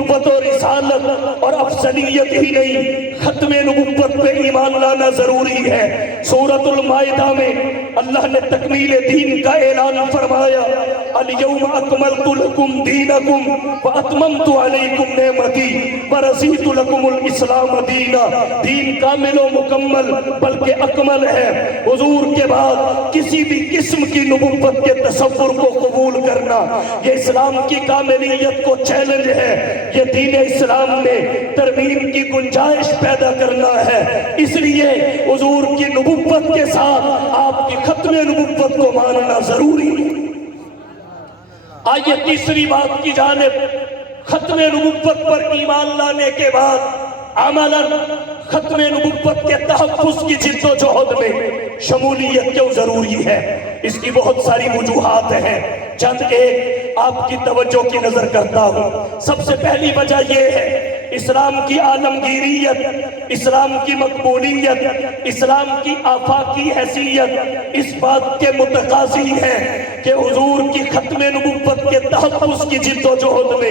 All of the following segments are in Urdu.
نبوت اور رسالت اور افضلیت ہی نہیں، ختم نبوت پہ ایمان لانا ضروری ہے۔ سورۃ المائدہ میں اللہ نے تکمیل دین کا اعلان فرمایا، الیوم اکملت لکم دینکم واتممت علیکم نعمتی ورضیت لکم الاسلام دینا۔ دین کامل و مکمل بلکہ اکمل ہے۔ حضور کے بعد کسی بھی قسم کی نبوت کے تصور کو قبول کرنا یہ اسلام کی کاملیت کو چیلنج ہے۔ یہ دین اسلام میں ترمیم کی گنجائش پیدا کرنا ہے۔ اس لیے حضور کی نبوت کے ساتھ آپ کی ختم نبوت کو ماننا ضروری ہے۔ آئیے تیسری بات کی جانب، ختم نبوت پر ایمان لانے کے بعد عملاً ختم نبوت کے تحفظ کی جد و جہد میں شمولیت کیوں ضروری ہے؟ اس کی بہت ساری وجوہات ہیں، چند ایک آپ کی توجہ کی نظر کرتا ہوں۔ سب سے پہلی وجہ یہ ہے اسلام کی عالمگیریت، اسلام کی مقبولیت، اسلام کی آفاقی حیثیت اس بات کے متقاضی ہے کہ حضور کی ختم نبوت کے تحفظ کی جد و جہد میں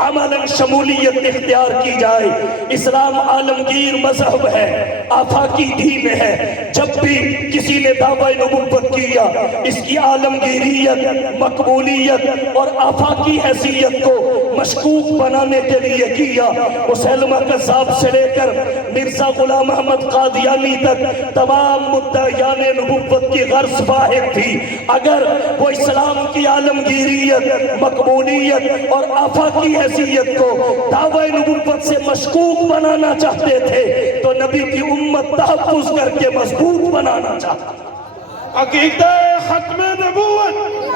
عملاً شمولیت اختیار کی جائے۔ اسلام عالمگیر مذہب ہے، آفاقی دین ہے۔ جب بھی کسی نے دعوی نبوت کیا اس کی عالمگیریت، مقبولیت اور آفاقی حیثیت کو مشکوک بنانے کے لیے کیا۔ مسلمہ کذاب سے لے کر مرزا غلام احمد قادیانی تک تمام مدعیان نبوت کی غرض واحد تھی۔ اگر وہ اسلام کی عالمگیریت، مقبولیت اور آفاقی حیثیت کو دعوی نبوت سے مشکوک بنانا چاہتے تھے تو نبی کی امت تحفظ کر کے مضبوط بنانا چاہتا۔ عقیدہ ختم نبوت،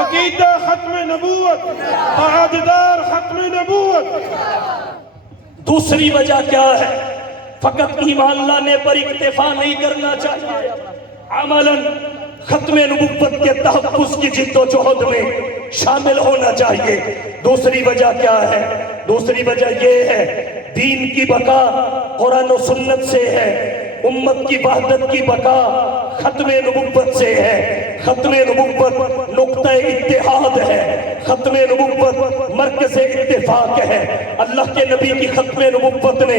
عقیدہ ختم نبوت، تعددار ختم نبوت۔ دوسری وجہ کیا ہے؟ فقط ایمان لانے پر اکتفا نہیں کرنا چاہیے، عملاً ختم نبوت کے تحفظ کی جد و جہد میں شامل ہونا چاہیے۔ دوسری وجہ کیا ہے؟ دوسری وجہ یہ ہے دین کی بقا قرآن و سنت سے ہے، امت کی وحدت کی بقا ختم نبوت سے ہے۔ ختم نبوت نقطہ اتحاد ہے، ختم نبوت مرکز اتفاق ہے۔ اللہ کے نبی کی ختم نبوت نے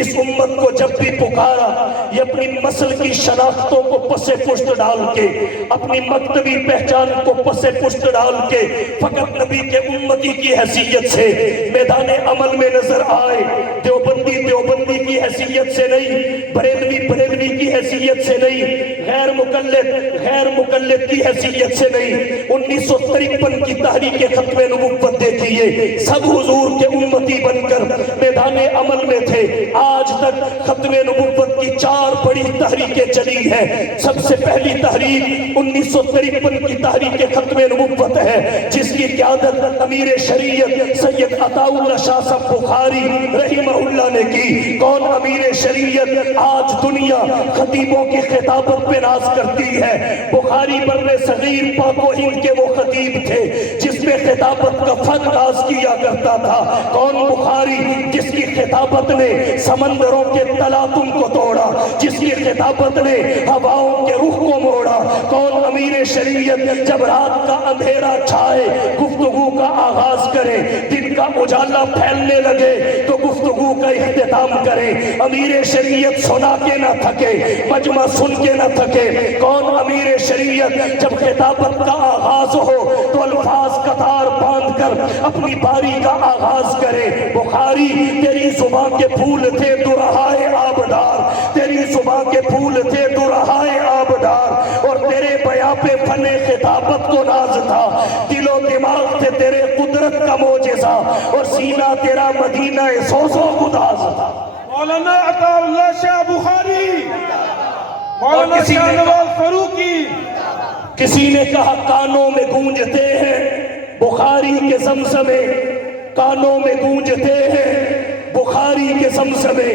اس امت کو جب بھی پکارا یہ اپنی نسل کی شناختوں کو پس پشت ڈال کے، اپنی مکتبی پہچان کو پس پشت ڈال کے فقط نبی کے امتی کی حیثیت سے میدان عمل میں نظر آئے۔ دیوبندی دیوبندی کی حیثیت سے نہیں، بریلوی بریلوی کی حیثیت سے نہیں، غیر مقلد کی حیثیت سے نہیں۔ 1953 کی تحریک ختم نبوت دیکھیے، سب حضور کے امتی بن کر میدان عمل میں تھے۔ آج تک ختم نبوت کی 4 بڑی تحریکیں چلی ہیں۔ سب سے پہلی تحریک 1953 کی تحریک ختم نبوت ہے، جس کی قیادت امیر شریعت سید عطا اللہ شاہ صاحب بخاری رحمہ اللہ نے کی۔ کون امیر شریعت؟ آج دنیا خطیبوں کی خطابت پہ ناز کرتی ہے۔ بخاری بر صغیر پاک و ہند کے وہ خطیب تھے جس میں خطابت کا فن ناز کیا کرتا تھا۔ کون بخاری؟ جس کی خطابت نے سمندروں کے تلاطم کو توڑا، جس کی خطابت نے ہواؤں کے رخ کو موڑا۔ کون امیر شریعت؟ جب رات کا اندھیرا چھائے گفتگو کا آغاز کرے، دن کا اجالا پھیلنے لگے تو گفتگو کا اختتام کرے۔ امیر شریعت سنا کے نہ تھکے، مجمع سن کے نہ تھکے۔ کون امیر شریعت؟ جب خطابت کا آغاز ہو تو الفاظ قطار باندھ کر اپنی باری کا آغاز کرے۔ بخاری تیری زبان کے پھول تھے درہائے آبدار، تیری زبان کے پھول تھے درہائے آبدار، اور تیرے بیاں پہ فن خطابت کو ناز تھا۔ دل و دماغ تھے تیرے قدرت کا معجزہ، اور سینہ تیرا مدینہ سوز و گداز تھا۔ مولانا عطا اللہ شاہ بخاری، مولانا شاہ نواز فاروقی۔ کسی نے کہا کانوں میں گونجتے ہیں بخاری کے زمزمے، کانوں میں گونجتے ہیں بخاری کے زمزمے،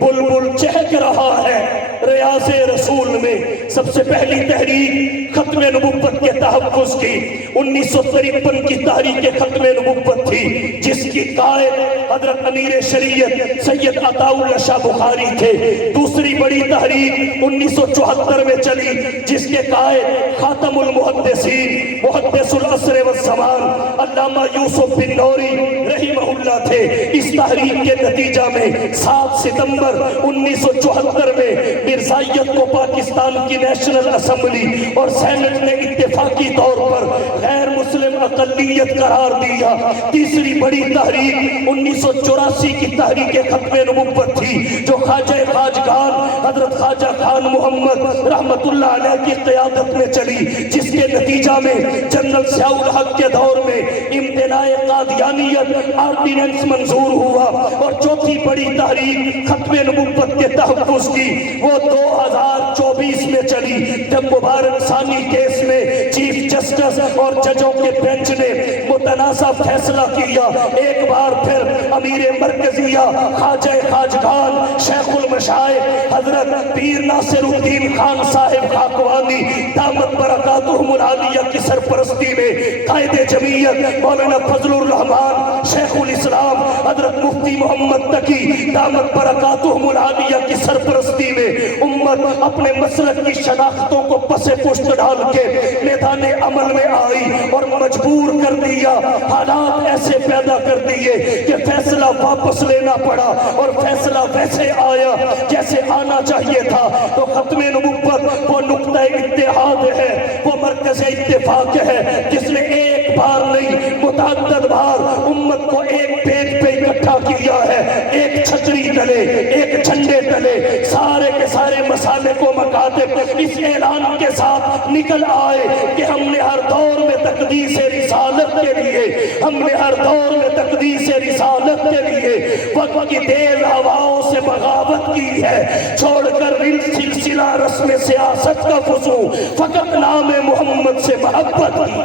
بلبل چہک رہا ہے ریاض رسول میں۔ سب سے پہلی تحریک ختم نبوت کے تحفظ کی 1953 کی تحریک ختم نبوت تھی، جس کی قائد حضرت امیر شریعت سید عطا اللہ شاہ بخاری تھے۔ دوسری بڑی تحریک 1974 میں چلی، جس کے قائد خاتم المحدثین محدث العصر والزمان علامہ یوسف بن نوری رحمہ اللہ تھے. اس تحریک کے نتیجہ میں 7 ستمبر 1974 میں مرزائیت کو پاکستان کی نیشنل اسمبلی اور سینٹ نے اتفاقی طور پر غیر مسلم اقلیت قرار دیا. تیسری بڑی تحریک 1984 کی تحریک ختم نبوت تھی جو خواجہ خواجگان حضرت خواجہ خان محمد رحمت اللہ علیہ کی قیادت میں چلی، جس کے نتیجہ میں جنرل ضیاء الحق کے دور میں امتناع قادیانیت آرڈیننس منظور ہوا. اور چوتھی بڑی تحریک ختم نبوت کے تحفظ کی وہ 2024 میں چلی جب مبارک ثانی کیس میں چیف جسٹس اور ججوں کے بینچ نے متنازع فیصلہ کیا. ایک بار پھر امیر مرکزیہ خواجہ خواجگان شیخ المشائخ حضرت پیر ناصر الدین خان صاحب خاکوانی دامت برکاتہم العالیہ کی سرپرستی میں قائد جمعیت مولانا فضل الرحمان شیخ الاسلام حضرت مفتی محمد تقی دامت برکاتہم العالیہ کی سرپرستی میں امت اپنے مسلک کی شناختوں کو پس پشت ڈال کے میدان عمل میں آئی اور مجبور کر دیا. حالات ایسے پیدا کر دیے کہ فیصلہ واپس لینا پڑا اور فیصلہ ویسے آیا جیسے آنا چاہیے تھا. تو ختم نبوت وہ نقطہ اتحاد ہے، وہ مرکز اتفاق ہے جس نے ایک بار نہیں متعدد بار امت کو ایک پیج پہ اکٹھا کیا ہے. ایک چھتری تلے، ایک جھنڈے تلے سارے کے سارے مسالے کو مکاتب اس اعلان کے ساتھ نکل آئے کہ ہم نے ہر دور میں تقدیس رسالت کے لیے، ہم نے ہر دور میں تقدیس رسالت کے لیے وقت کی تیز ہواؤں سے بغاوت کی ہے، چھوڑ کر سلسلہ رسم سیاست کا فضو فقط نام محمد سے محبت کی.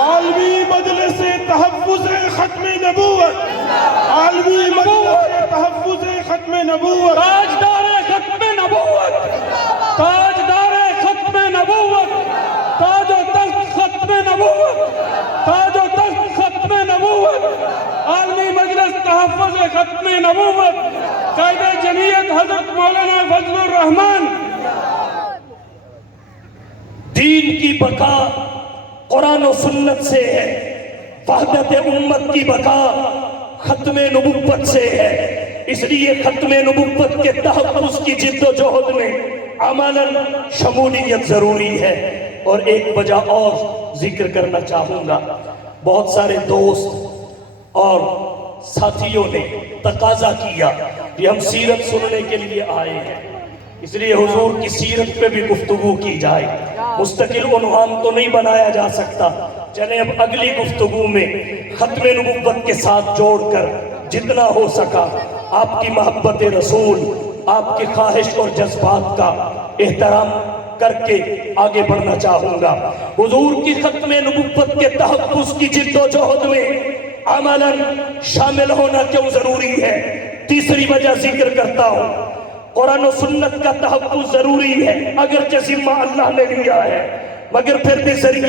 عالمی مجلس تحفظ ختم نبوت، عالمی مجلس تحفظ ختم نبوت، تاجدار ختم نبوت، تاجدار ختم نبوت، تاج و تخت ختم نبوت، تاج و تخت ختم نبوت، عالمی مجلس تحفظ ختم نبوت، قائد جمعیت حضرت مولانا فضل الرحمان. دین کی بقا قرآن و سنت سے ہے، وحدت امت کی بقا ختم نبوت سے ہے. اس لیے ختم نبوت کے تحفظ کی جد و جہد میں عملاً شمولیت ضروری ہے. اور ایک وجہ اور ذکر کرنا چاہوں گا، بہت سارے دوست اور ساتھیوں نے تقاضا کیا کہ ہم سیرت سننے کے لیے آئے ہیں، اس لیے حضور کی سیرت پہ بھی گفتگو کی جائے. مستقل عنوان تو نہیں بنایا جا سکتا، چلیں اب اگلی گفتگو میں ختم نبوت کے ساتھ جوڑ کر جتنا ہو سکا آپ کی محبت رسول، آپ کی خواہش اور جذبات کا احترام کر کے آگے بڑھنا چاہوں گا. حضور کی ختم نبوت کے تحفظ کی جد و جہد میں عملاً شامل ہونا کیوں ضروری ہے؟ تیسری وجہ ذکر کرتا ہوں، قرآن و سنت کا تحفظ ضروری ہے، اگرچہ ذمہ اللہ نے لیا ہے مگر پھر بھی ذریعہ